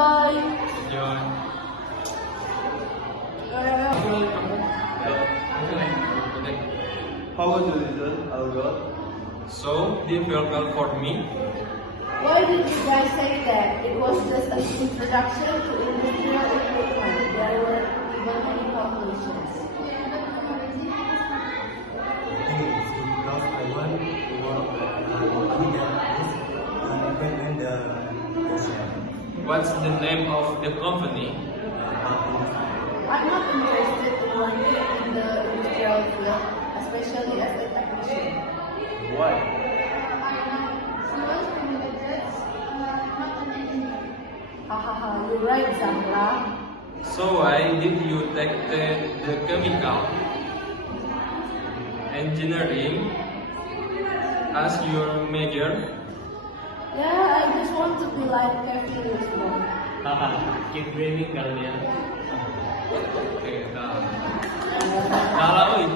Enjoy! Enjoy. How was the result, Alga? So difficult for me. Why did you guys say that? It was just an introduction to industrial equipment. There were even many calculations. Because I want to work with implement the concept. What's the name of the company? I'm not interested in working in the industrial field, especially as a technician. Why? Hahaha, you're right, Zahra. So why did you take the chemical engineering as your major? Yeah, I just want to be like Kevin Wisdom. Keep dreaming kalian. Oke, kalau